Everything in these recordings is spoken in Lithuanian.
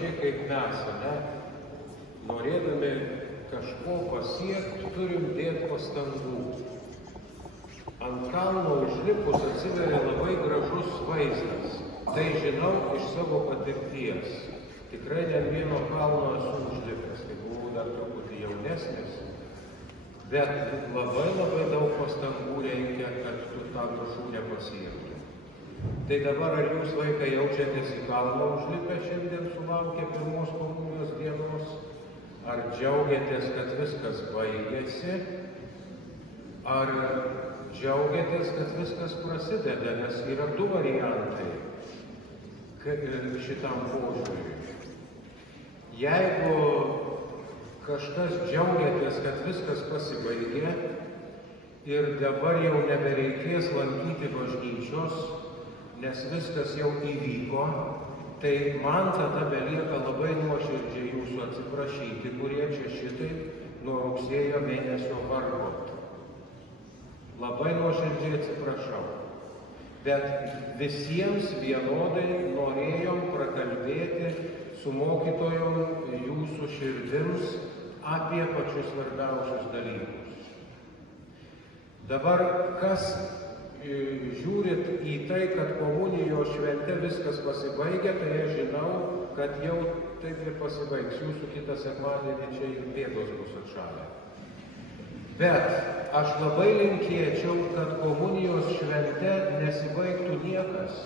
panašiai kaip mes, ne? Norėdami kažko pasiekti, turim dėti pastangų. Ant kalno užlipus atsiveria labai gražus vaizdas. Tai žinau iš savo patirties. Tikrai ne vieno kalno esu užlipęs, tai buvau dar truputį jaunesnis. Bet labai daug pastangų reikia, kad tu tą viršūnę pasiektum. Tai dabar ar jūs, vaikai, jaučiatės į kalną užlipę šiandien sulaukę pirmos komunijos dienos? Ar džiaugiatės, kad viskas baigėsi? Ar džiaugiatės, kad viskas prasideda? Nes yra du variantai šitam požiūriui. Jeigu kažkas džiaugiatės, kad viskas pasibaigė ir dabar jau nebereikės lankyti bažnyčios, nes viskas jau įvyko, tai man tada belieka labai nuoširdžiai jūsų atsiprašyti, kurie čia šitaip nuo rugsėjo mėnesio vargot. Labai nuoširdžiai atsiprašau. Bet visiems vienodai norėjom prakalbėti su mokytojom jūsų širdims apie pačius svarbiausius dalykus. Dabar, kas žiūrit į tai, kad komunijos švente viskas pasibaigia, tai aš žinau, kad jau taip ir pasibaigs. Jūsų kitą sekmadienį čia ir pėdos bus atšalę. Bet aš labai linkėčiau, kad komunijos švente nesibaigtų niekas.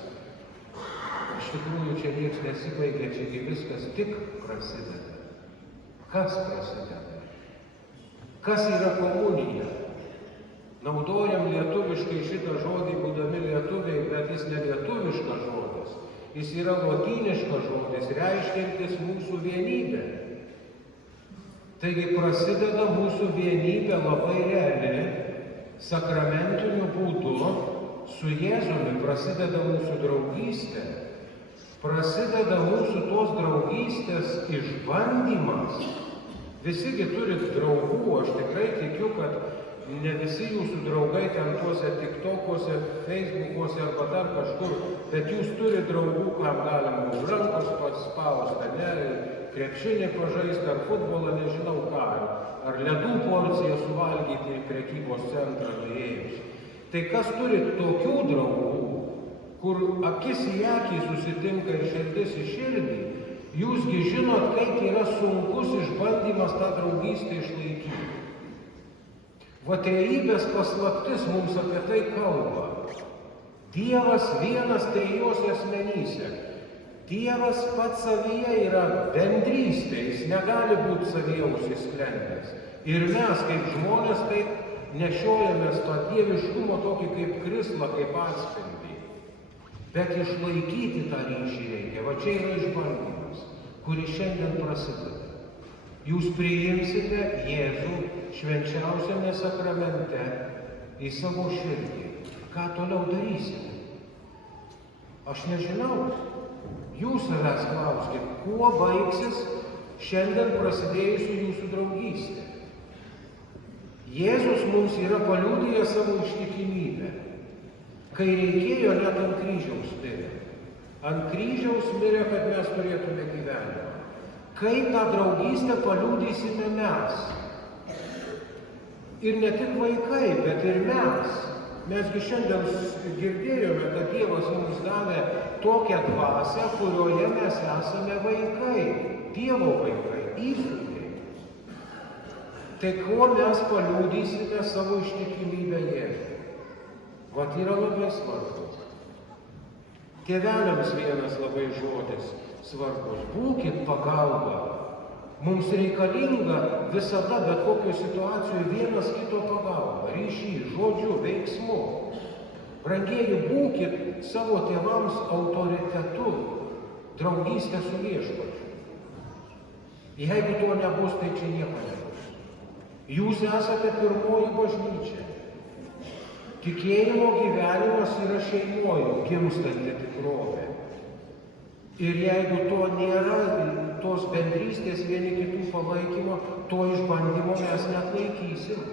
Iš tikrųjų, čia niekas nesibaigia, čia viskas tik prasideda. Kas prasideda? Kas yra komunija? Naudojam lietuviškai šitą žodį, būdami lietuviai, bet jis ne lietuviškas žodis. Jis yra lotyniškas žodis, reiškiantis mūsų vienybę. Taigi prasideda mūsų vienybė labai reali, sakramentiniu būdu, su Jėzumi prasideda mūsų draugystė, prasideda mūsų tos draugystės išbandymas. Visigi turit draugų, aš tikrai tikiu, kad ne visi jūsų draugai ten tuose TikTokuose, Facebookuose arba dar kažkur, bet jūs turite draugų, kam galima už rankos paspausti, ne, krepšinį pažaisti, ar futbolą, nežinau ką, ar ledų porciją suvalgyti į prekybos centrą nuėjus. Tai kas turit tokių draugų, kur akis į akį susitinka ir širdis į širdį, jūsgi žinot, kaip yra sunkus išbandymas tą draugystę išlaikyti. Va trejybės paslaptis mums apie tai kalba. Dievas vienas trejose asmenyse. Dievas pats savyje yra bendrystė, jis negali būti savyje užsisklendęs. Ir mes kaip žmonės taip nešiojamės tą dieviškumo tokį kaip krislą, kaip atspindį. Bet išlaikyti tą ryšį reikia. Va čia yra išbandymas, kuris šiandien prasideda. Jūs priimsite Jėzų švenčiausiame sakramente į savo širdį. Ką toliau darysite? Aš nežinau. Jūs savęs klauskite, kuo baigsis šiandien prasidėjusi jūsų draugystė. Jėzus mums yra paliudijęs savo ištikimybę. Kai reikėjo, net ant kryžiaus mirė. Ant kryžiaus mirė, kad mes turėtume gyvenimą. Kaip tą draugystę paliudysime mes? Ir ne tik vaikai, bet ir mes. Mesgi šiandien girdėjome, kad Dievas mums davė tokią dvasią, kurioje mes esame vaikai, Dievo vaikai, įsūniai. Tai kuo mes paliudysime savo ištikimybę Jėzui? Vat yra labai svarbu. Tėveliams vienas labai žodis svarbus. Būkit pagalba. Mums reikalinga visada, bet kokio situacijoje vienas kito pagalba, ryšys, žodžiu, veiksmu. Brangieji, būkit savo tėvams autoritetu, draugystė su Viešpačiu. Jeigu to nebus, tai čia nieko nebus. Jūs esate pirmoji bažnyčia. Tikėjimo gyvenimas yra šeimoje gimstanti tikrovė. Ir jeigu to nėra, tos bendrystės vieni kitų palaikymo, to išbandymo mes neatlaikysim.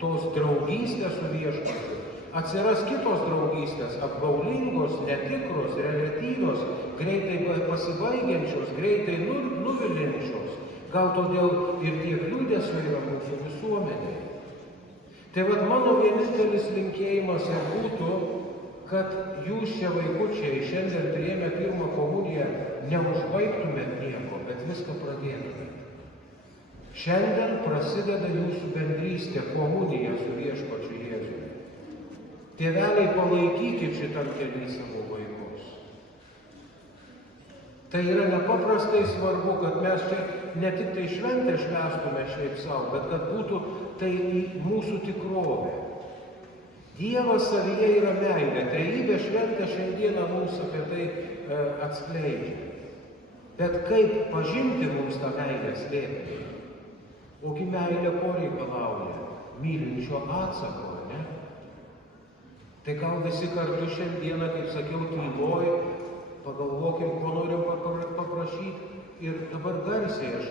Tos draugystės su Viešpačiu. atsiras kitos draugystės, apgaulingos, netikros, reliatyvios, greitai pasibaigiančios, greitai nuvilinčios. Gal todėl ir tiek liūdesio yra mūsų visuomenėje. Tai vat mano vienintelis linkėjimas ir būtų, kad jūs čia vaikučiai šiandien priėmę pirmą komuniją neužbaigtumėt nieko, bet viską pradėtumėt. Šiandien prasideda jūsų bendrystė, komunija su Viešpačiu Jėzumi. Tėveliai, palaikykit šitam keliui savo vaikus. Tai yra nepaprastai svarbu, kad mes čia ne tik tai šventę švęstume šiaip savo, bet kad būtų tai mūsų tikrovė. Dievas savyje yra meilė, trejybė šventė šiandieną mums apie tai atskleidžia. Bet kaip pažinti mums tą meilę slėpinį? Ogi meilė ko reikalauja? Mylinčio atsako, ne? Tai gal visi kartu šiandieną, kaip sakiau, tyloj, pagalvokim, ko norim paprašyti ir dabar garsiai aš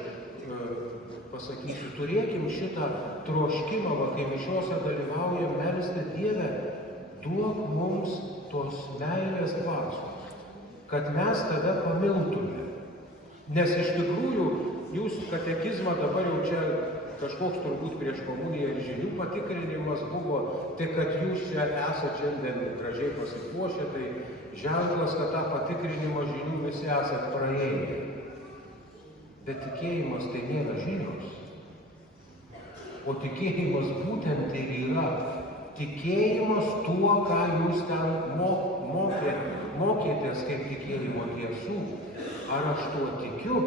pasakysiu, turėkim šitą troškimą, kai mišiose dalyvaujam, melsti Dievę, duok mums tos meilės dvasios, kad mes tave pamiltume. Nes iš tikrųjų, jūs katekizmą dabar jau čia kažkoks turbūt prieš komuniją ir žinių patikrinimas buvo, tai kad jūs čia esate šiandien gražiai pasipuošę, tai ženklas, kad tą patikrinimo žinių visi esat praėję. Bet tikėjimas tai nėra žinios. O tikėjimas būtent tai yra tikėjimas tuo, ką jūs ten mokėtės kaip tikėjimo tiesų. Ar aš tuo tikiu?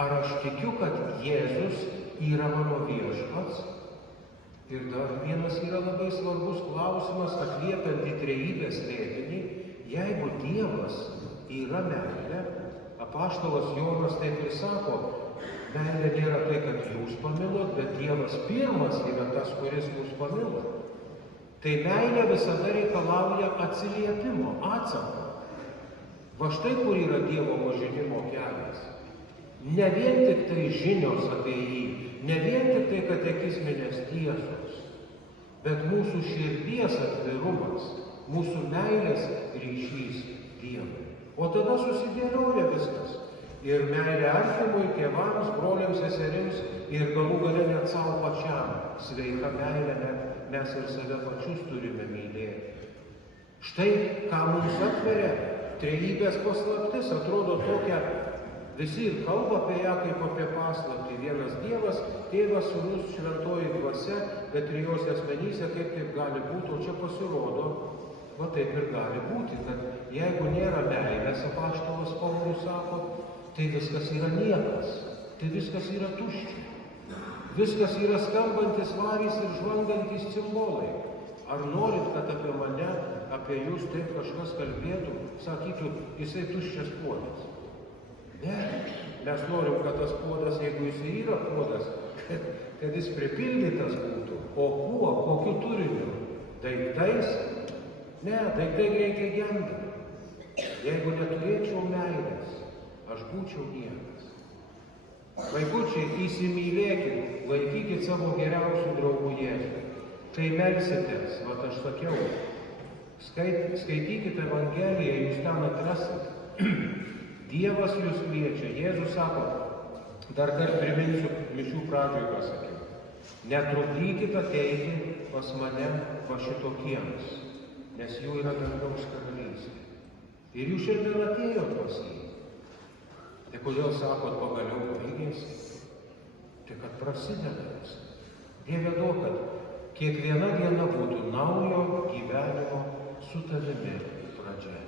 Ar aš tikiu, kad Jėzus yra mano viešpats? Ir dar vienas yra labai svarbus klausimas, atliepiant į trejybės slėpinį. Jeigu Dievas yra meilė, apaštalas Jonas taip ir sako, meilė nėra tai, kad jūs pamilot, bet Dievas pirmas yra tas, kuris mus pamilo. Tai meilė visada reikalauja atsiliepimo, atsako. Va štai kur yra Dievo pažinimo kelias. Ne vien tik tai žinios apie jį, ne vien tik tai katekizminės tiesos, bet mūsų širdies atvirumas, mūsų meilės ryšys Dievui. O tada susidėlioja viskas. Ir meilė artimui, tėvams, broliams, seserims ir galų gale net savo pačiam. Sveika meilė, net mes ir save pačius turime mylėti. Štai, ką mums atveria trejybės paslaptis, atrodo tokia, visi ir kalba apie ją kaip apie paslaptį. Vienas Dievas, Tėvas, Sūnus, Šventoji Dvasia, bet trijose asmenyse kaip taip gali būti, o čia pasirodo, va taip ir gali būti, kad jeigu nėra meilės, apaštalas Paulius sako, tai viskas yra niekas, tai viskas yra tuščia. Viskas yra skambantis varys ir žvangantis cimbolai. Ar norit, kad apie mane, apie jūs taip kažkas kalbėtų, sakytų, jisai tuščias puodas? Ne, mes norim, kad tas puodas, jeigu jisai yra puodas, kad jis pripildytas būtų. O kuo, kokiu turiniu? Daiktais? Ne, daiktai reikia genda. Jeigu neturėčiau meilės, aš būčiau niekas. Vaikučiai, įsimylėkit, laikykit savo geriausių draugų Jėzų. Kai melsitės, vat aš sakiau, skaitykite Evangeliją, jūs ten atrasit. Dievas jūs kviečia. Jėzus sako, dar kartą priminsiu mišių pradžioje, ką sakiau. Netrukdykit ateiti pas mane va šitokiems, nes jų yra dangaus karalystė. Ir jūs šiandien atėjot pas jį. Tai kodėl sakot, pagaliau baigėsi? Tai kad prasideda viskas. Dieve duok, kad kiekviena diena būtų naujo gyvenimo su tavimi pradžia.